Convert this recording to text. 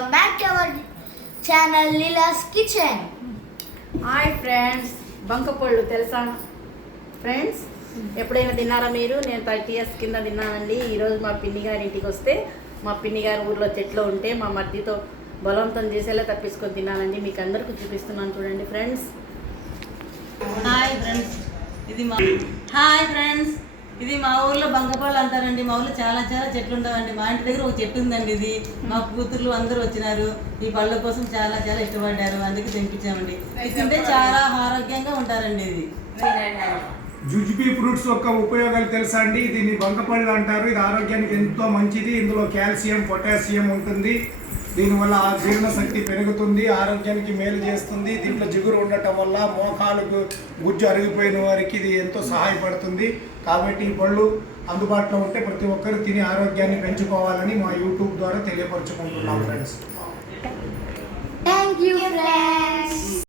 Welcome back to our channel Leela's kitchen. Hi friends, బంకపళ్ళు తెలుసా friends? ఎప్పుడైనా తిన్నారా మీరు? నేను 30 years కింద తిన్నానండి. ఈరోజు మా పిన్ని గారి ఇంటికి వస్తే మా పిన్ని గారి ఊర్లో చెట్లు ఉంటే మా మర్దితో బలవంతం చేసేలా తప్పించుకొని తిన్నానండి. మీకు అందరికీ చూపిస్తున్నాను చూడండి ఫ్రెండ్స్. హాయ్ ఫ్రెండ్స్, ఇది మా ఊర్లో బంకపళ్ళు అంటారండి. మా ఊర్లో చాలా చాలా చెట్లు ఉండవండి. మా ఇంటి దగ్గర ఒక చెట్టు ఉందండి. ఇది మా కూతుర్లు అందరూ వచ్చినారు. ఈ పళ్ళ కోసం చాలా చాలా ఇష్టపడ్డారు, అందుకే తెంపించామండి. తింటే చాలా ఆరోగ్యంగా ఉంటారండి. ఇది జుజుబీ ఫ్రూట్స్ యొక్క ఉపయోగాలు తెలుసా అండి? దీన్ని బంకపళ్ళు అంటారు. ఇది ఆరోగ్యానికి ఎంతో మంచిది. ఇందులో కాల్షియం, పొటాషియం ఉంటుంది. దీనివల్ల జీర్ణశక్తి పెరుగుతుంది, ఆరోగ్యానికి మేలు చేస్తుంది. దీంట్లో జిగురు ఉండటం వల్ల మోకాలకు గుజ్జు అరిగిపోయిన వారికి ఇది ఎంతో సహాయపడుతుంది. కాబట్టి ఈ పళ్ళు అందుబాటులో ఉంటే ప్రతి ఒక్కరు తిని ఆరోగ్యాన్ని పెంచుకోవాలని మా యూట్యూబ్ ద్వారా తెలియపరచుకుంటున్నాం ఫ్రెండ్స్. Thank you friends.